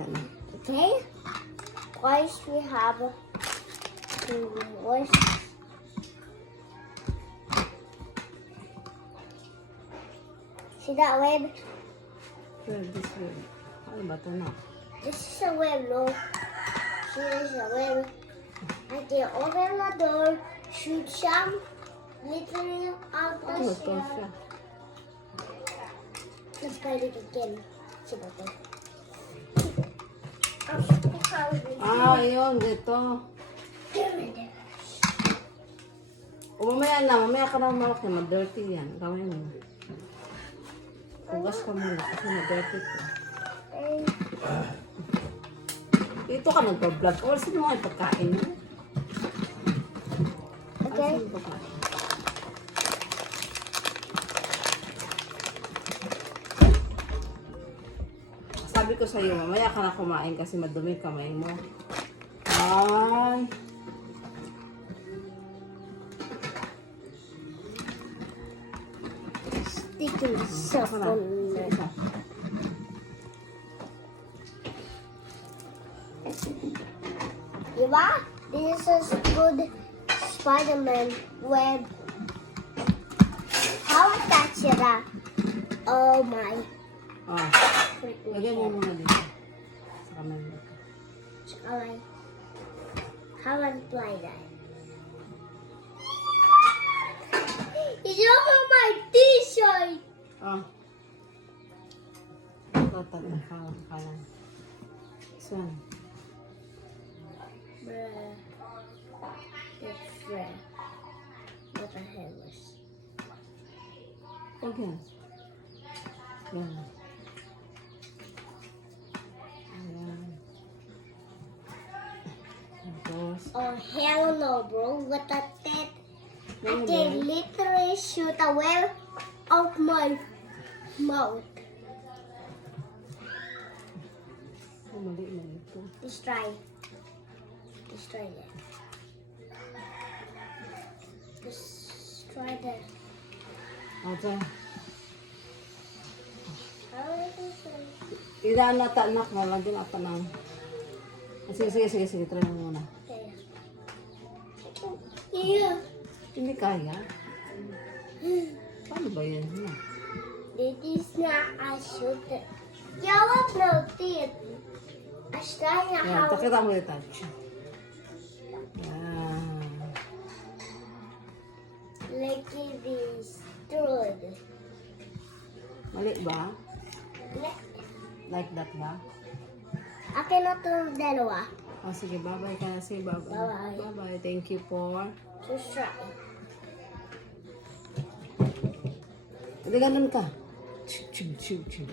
Ito na. Okay. First we have to wash. See that web? Well, this way. Ano ba ito na? This is a web, no? See, this is a web. I can open the door, shoot some literally out the Ano ito shell. siya? Let's try it again. See what that. Yun, dito. O mamaya ka na malaki, ma-dirty yan. Gawin mo. Hugas ka muna kasi ma-dirty ko. Dito ka nagpa-vlog. O, sino mga pagkain mo? Okay. Ano pagkain? Sabi ko sa'yo, mamaya ka na kumain kasi madumi kamay mo. Ay. Sticking stuff Ako na. on Isa. Diba? This is good Spider-Man web. How attach sila? Oh my Ah, freaking lagyan mo head. muna dito. Sa kamay mo. Alright. How I apply that? It's over my t-shirt. Ah. Tatag na kalan. Saan? Bruh. It's red. What the hell was? Okay. Yan. Ayan. Tapos, Oh hell no, bro! What the tit? I Ano can ba? literally shoot a web out my mouth. mali ito. Let's try. Let's try that. Let's try that. Okay. How is this? Ilaan na ta anak na lang din apa nang. Sige, try mo muna. Okay. Yeah. Hindi kaya. Paano ba yan? Yan. This is not a shooter. Yellow no teeth. I try na Yan, how. pakita mo yung touch. Yan. Like this dude. Mali ba? Like that ba? Akin na itong dalawa. Oh, sige, bye-bye ka na. Sige, bye-bye. Bye-bye. Bye-bye. Thank you for... Just try. Hindi ganun ka. Chum.